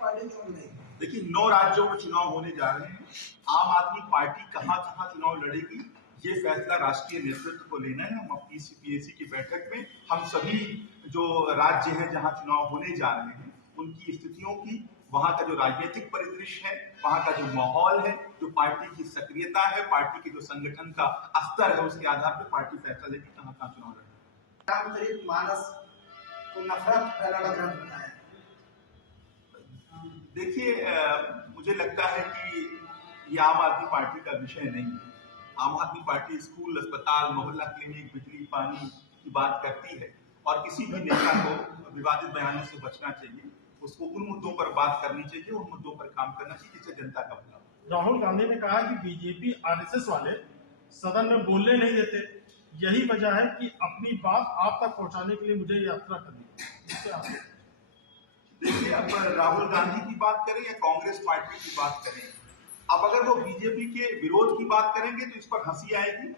Party क्यों नहीं? देखिए 9 राज्यों में चुनाव होने जा रहे हैं। आम आदमी पार्टी कहां चुनाव लड़ेगी ये फैसला राष्ट्रीय नेतृत्व को लेना है। हम अपनी सीपीएसी की बैठक में हम सभी जो राज्य हैं जहां चुनाव होने जा रहे हैं उनकी स्थितियों की, वहां का जो राजनीतिक परिदृश्य है, वहां का जो माहौल है, जो पार्टी की सक्रियता है, पार्टी के जो संगठन का स्तर है, उसके आधार पर पार्टी फैसला लेगी कहां चुनाव लड़ेगी। रामचरित मानस को नफरत फैलाना ग्रंथ बनाया। देखिए मुझे लगता है कि ये आम आदमी पार्टी का विषय नहीं है। आम आदमी पार्टी स्कूल, अस्पताल, मोहल्ला क्लिनिक, बिजली, पानी की बात करती है और किसी भी नेता को विवादित बयानों से बचना चाहिए। उसको उन मुद्दों पर बात करनी चाहिए, उन मुद्दों पर काम करना चाहिए जिससे जनता का भला हो। राहुल गांधी ने कहा कि बीजेपी आरएसएस वाले सदन में बोलने नहीं देते, यही वजह है कि अपनी बात आप तक पहुंचाने के लिए मुझे यात्रा करनी है। देखिए अब राहुल गांधी की बात करें या कांग्रेस पार्टी की बात करें, अब अगर वो बीजेपी के विरोध की बात करेंगे तो इस पर हंसी आएगी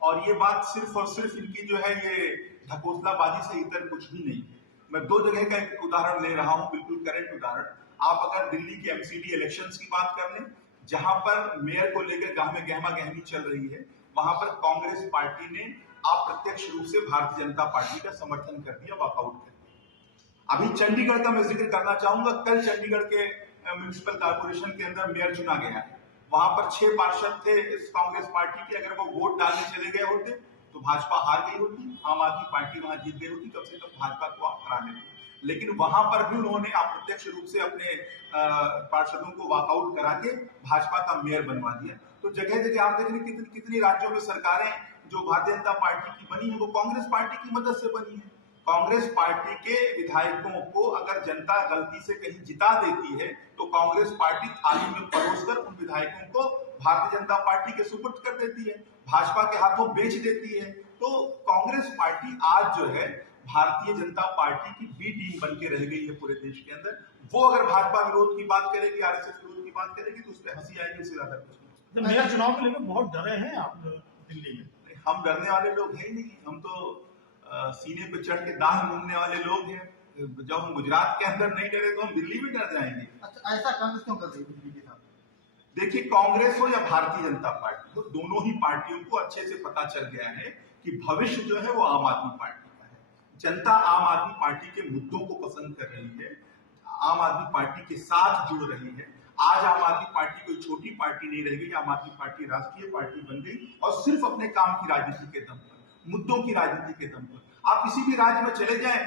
और ये बात सिर्फ और सिर्फ इनकी जो है ये ढकोसलाबाजी से इतर कुछ भी नहीं। मैं 2 जगह का एक उदाहरण ले रहा हूं, बिल्कुल करंट उदाहरण। आप अगर दिल्ली के एमसीडी इलेक्शंस की बात कर लें, जहां पर मेयर को लेकर गांव में गहमा गहमी चल रही है, वहां पर कांग्रेस पार्टी ने अप्रत्यक्ष रूप से भारतीय जनता पार्टी का समर्थन कर दिया, वॉकआउट कर दिया। अभी चंडीगढ़ का मैं जिक्र करना चाहूंगा। कल चंडीगढ़ के म्युनिसिपल कॉर्पोरेशन के अंदर मेयर चुना गया है। वहां पर 6 पार्षद थे इस कांग्रेस पार्टी के। अगर वो वोट डालने चले गए होते तो भाजपा हार गई होती, आम आदमी पार्टी वहां जीत गई होती, कम से कम भाजपा को हरा लेती। लेकिन वहां पर भी उन्होंने अप्रत्यक्ष रूप से अपने पार्षदों को वॉकआउट करा के भाजपा का मेयर बनवा दिया। तो जगह जगह आप देख रहे कितनी राज्यों में सरकारें जो भारतीय जनता पार्टी की बनी है वो कांग्रेस पार्टी की मदद से बनी है। कांग्रेस पार्टी के विधायकों को अगर जनता गलती से कहीं जिता देती है तो कांग्रेस पार्टी थाली में परोसकर उन विधायकों को भारतीय जनता पार्टी के सुपुर्द कर देती है, भाजपा के हाथों बेच देती है। तो कांग्रेस पार्टी आज जो है भारतीय जनता पार्टी की बी टीम बन के रह गई है पूरे देश के अंदर। वो अगर भाजपा विरोध की बात करेगी, आरएसएस विरोध की बात करेगी तो उस पर हंसी आएगी, उससे ज्यादा कुछ नहीं। मेयर चुनाव को लेकर बहुत डरे हैं आप दिल्ली में? हम डरने वाले लोग हैं ही नहीं। हम तो सीने पे चढ़ के दान मूंगने वाले लोग हैं। जब हम गुजरात के अंदर नहीं डरे तो हम दिल्ली में डर जाएंगे। अच्छा, ऐसा कांग्रेस क्यों कर रही है दिल्ली के साथ? देखिए कांग्रेस हो या भारतीय जनता पार्टी हो, दोनों ही पार्टियों को अच्छे से पता चल गया है कि भविष्य जो है वो आम आदमी पार्टी का है। जनता आम आदमी पार्टी के मुद्दों को पसंद कर रही है, आम आदमी पार्टी के साथ जुड़ रही है। आज आम आदमी पार्टी कोई छोटी पार्टी नहीं रह गई, आम आदमी पार्टी राष्ट्रीय पार्टी बन गई और सिर्फ अपने काम की राजनीति के दम पर, मुद्दों की राजनीति के दम पर। आप किसी भी राज्य में चले जाएं,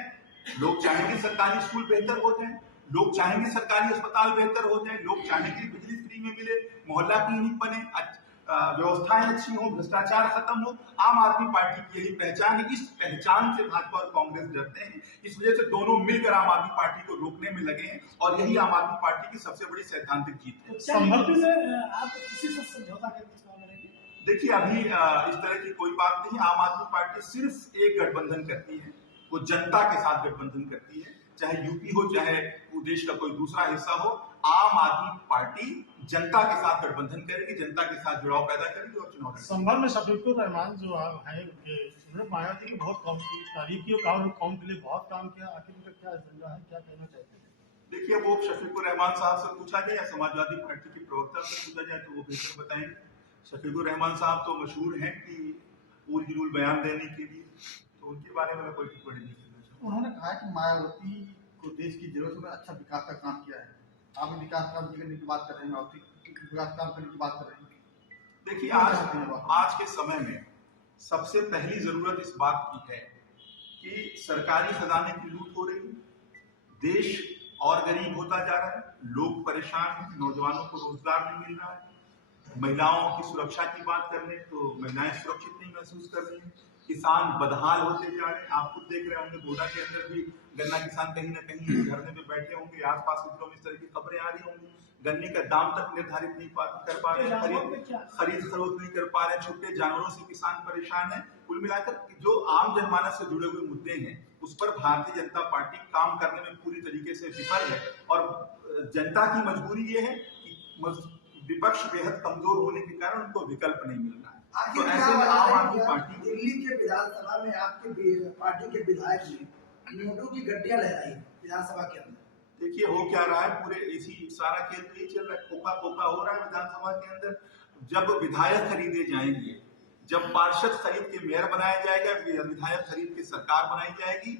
लोग चाहेंगे सरकारी स्कूल बेहतर हो जाए, लोग चाहेंगे सरकारी अस्पताल बेहतर हो जाए, लोग चाहेंगे बिजली फ्री में मिले, मोहल्ला क्लिनिक बने, व्यवस्थाएं अच्छी हो, भ्रष्टाचार खत्म हो। आम आदमी पार्टी की यही पहचान है। इस पहचान से भाजपा और कांग्रेस डरते हैं। इस वजह से दोनों मिलकर आम आदमी पार्टी को रोकने में लगे हैं और यही आम आदमी पार्टी की सबसे बड़ी सैद्धांतिक जीत है। आप किसी से समझौता करके चुनाव लड़ेंगे? देखिए अभी इस तरह की कोई बात नहीं। आम आदमी पार्टी सिर्फ एक गठबंधन करती है, वो जनता के साथ गठबंधन करती है, चाहे यूपी हो चाहे वो देश का कोई दूसरा हिस्सा हो। आम आदमी पार्टी जनता के साथ गठबंधन करेगी, जनता के साथ जुड़ाव पैदा करेगी और चुनाव लड़ेगी। संभल में शफीकुर रहमान जो है उन्होंने मायावती की बहुत कौम की तारीफ की और कौम के लिए बहुत काम किया। आखिर उनका क्या एजेंडा है, क्या कहना चाहते हैं? देखिए वो शफीकुर रहमान साहब से पूछा जाए या समाजवादी पार्टी के प्रवक्ता से पूछा जाए तो वो बेहतर बताएंगे। शफीकुर रहमान साहब तो मशहूर हैं कि उल जुलूल बयान देने के लिए, तो उनके बारे में कोई टिप्पणी नहीं करना चाहूँगा। उन्होंने कहा कि मायावती को देश की जरूरत में अच्छा विकास का काम किया है। आप विकास काम करने की बात कर रहे हैं, मायावती विकास काम करने की बात कर रहे हैं। देखिए आज के समय में सबसे पहली जरूरत इस बात की है कि सरकारी खजाने की लूट हो रही है, देश और गरीब होता जा रहा है, लोग परेशान हैं, नौजवानों को रोजगार नहीं मिल रहा है। महिलाओं की सुरक्षा की बात कर लें तो महिलाएं सुरक्षित नहीं महसूस कर रही हैं, किसान बदहाल होते जा रहे हैं। आप खुद देख रहे होंगे गोदा के अंदर भी गन्ना किसान कहीं ना कहीं धरने पे बैठे होंगे, आसपास के जिलों में इस तरह की खबरें आ रही होंगी। गन्ने का दाम तक निर्धारित नहीं कर पा रहे, खरीद फरोख्त नहीं कर पा रहे, छुट्टे जानवरों से किसान परेशान है। कुल मिलाकर जो आम जनमानस से जुड़े हुए मुद्दे हैं उस पर भारतीय जनता पार्टी काम करने में पूरी तरीके से विफल है और जनता की मजबूरी ये है कि विपक्ष बेहद कमजोर होने के कारण उनको विकल्प नहीं मिल रहा है। तो ऐसे में आम आदमी पार्टी दिल्ली के विधानसभा में आपके पार्टी के विधायक ने नोटों की गड्डियां लहराई विधानसभा के अंदर, देखिए हो क्या रहा है, पूरे इसी सारा खेल तो यही चल रहा है, खोखा खोखा हो रहा है विधानसभा के अंदर। जब विधायक खरीदे जाएंगे, जब पार्षद खरीद के मेयर बनाया जाएगा, विधायक खरीद के सरकार बनाई जाएगी,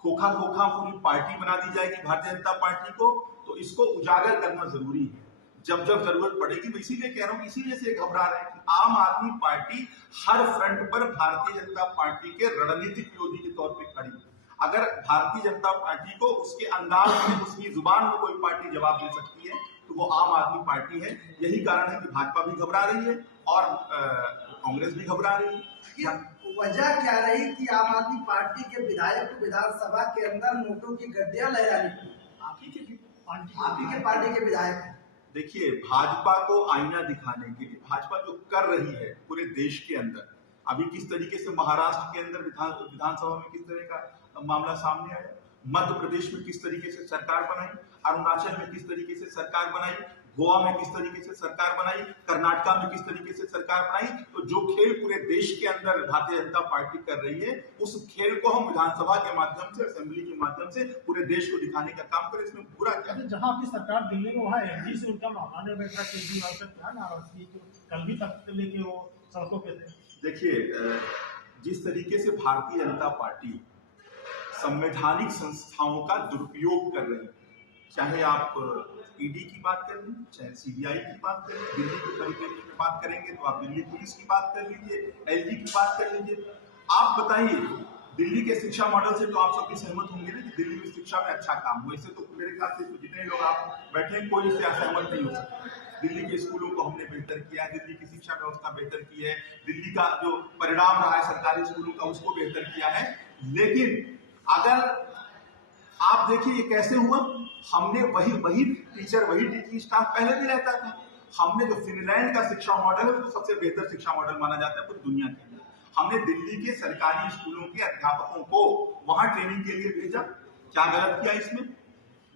खोखा खोखा पूरी पार्टी बना दी जाएगी भारतीय जनता पार्टी को, तो इसको उजागर करना जरूरी है जब जब जरूरत पड़ेगी। मैं इसीलिए कह रहा हूँ, इसीलिए से घबरा रहे हैं कि आम आदमी पार्टी हर फ्रंट पर भारतीय जनता पार्टी के रणनीतिक विरोधी के तौर पर खड़ी है। अगर भारतीय जनता पार्टी को उसके अंदाज में, उसकी जुबान में कोई पार्टी जवाब दे सकती है तो वो आम आदमी पार्टी है। यही कारण है कि भाजपा भी घबरा रही है और कांग्रेस भी घबरा रही है। वजह क्या रही कि आम आदमी पार्टी के विधायक को विधानसभा के अंदर नोटों की गड्डियां लहरानी पड़ी? आप ही के पार्टी के विधायक हैं। देखिए, भाजपा को आईना दिखाने के लिए भाजपा जो कर रही है पूरे देश के अंदर, अभी किस तरीके से महाराष्ट्र के अंदर विधानसभा में किस तरह का मामला सामने आया, मध्य प्रदेश में किस तरीके से सरकार बनाई, अरुणाचल में किस तरीके से सरकार बनाई, गोवा में किस तरीके से सरकार बनाई, कर्नाटका में किस तरीके से सरकार बनाई। तो जो खेल पूरे देश के अंदर भारतीय जनता पार्टी कर रही है, उस खेल को हम विधानसभा के माध्यम से, असेंबली के माध्यम से पूरे देश को दिखाने का काम करें। इसमें बुरा क्या है? जहां आपकी सरकार दिल्ली में, वहाँ एलजी से उनका मामला बैठा, केजरीवाल से क्या नाराजगी, कल भी तक लेके वो सड़कों पे थे। देखिए, जिस तरीके से भारतीय जनता पार्टी संवैधानिक संस्थाओं का दुरुपयोग कर रही है, चाहे आप ईडी की बात कर लीजिए, चाहे सीबीआई की बात कर लीजिए, दिल्ली के परिप्रेक्ष्य में बात करेंगे तो आप दिल्ली पुलिस की बात कर लीजिए, एलजी की बात कर लीजिए। आप बताइए, दिल्ली के शिक्षा मॉडल से तो आप सभी सहमत होंगे ना कि दिल्ली में शिक्षा में अच्छा काम हो। इससे तो मेरे ख्याल से जितने लोग आप बैठे हैं, कोई इससे असहमत नहीं हो सकता। दिल्ली के स्कूलों को हमने बेहतर किया है, दिल्ली की शिक्षा व्यवस्था बेहतर की है, दिल्ली का जो परिणाम रहा है सरकारी स्कूलों का उसको बेहतर किया है। लेकिन अगर आप देखिए ये कैसे हुआ, हमने वही टीचर, वही टीचिंग स्टाफ पहले भी रहता था। हमने जो फिनलैंड का शिक्षा मॉडल है उसको सबसे बेहतर शिक्षा मॉडल माना जाता है पूरी दुनिया के अंदर। हमने दिल्ली के सरकारी स्कूलों के अध्यापकों को वहां ट्रेनिंग के लिए भेजा। क्या गलत किया इसमें?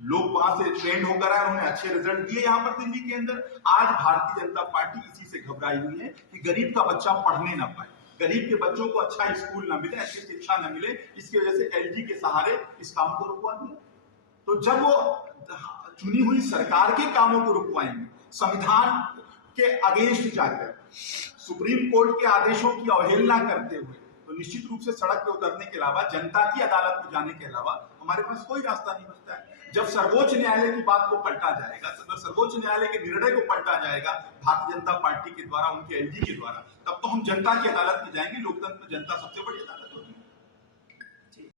लोग वहां से ट्रेंड होकर आए, उन्होंने अच्छे रिजल्ट दिए यहाँ पर दिल्ली के अंदर। आज भारतीय जनता पार्टी इसी से घबराई हुई है कि गरीब का बच्चा पढ़ने ना पाए, गरीब के बच्चों को अच्छा स्कूल ना मिले, अच्छी शिक्षा ना मिले। इसकी वजह से एलजी के सहारे इस काम को रुकवा दिया। तो जब वो चुनी हुई सरकार के कामों को रुकवाएंगे, संविधान के अगेंस्ट जाकर, सुप्रीम कोर्ट के आदेशों की अवहेलना करते हुए, तो निश्चित रूप से सड़क पे उतरने के अलावा, जनता की अदालत में जाने के अलावा हमारे पास कोई रास्ता नहीं बचता है। जब सर्वोच्च न्यायालय की बात को पलटा जाएगा, सर्वोच्च न्यायालय के निर्णय को पलटा जाएगा भारतीय जनता पार्टी के द्वारा, उनके एलजी के द्वारा, तब तो हम जनता की अदालत में जाएंगे। लोकतंत्र में जनता सबसे बड़ी अदालत है।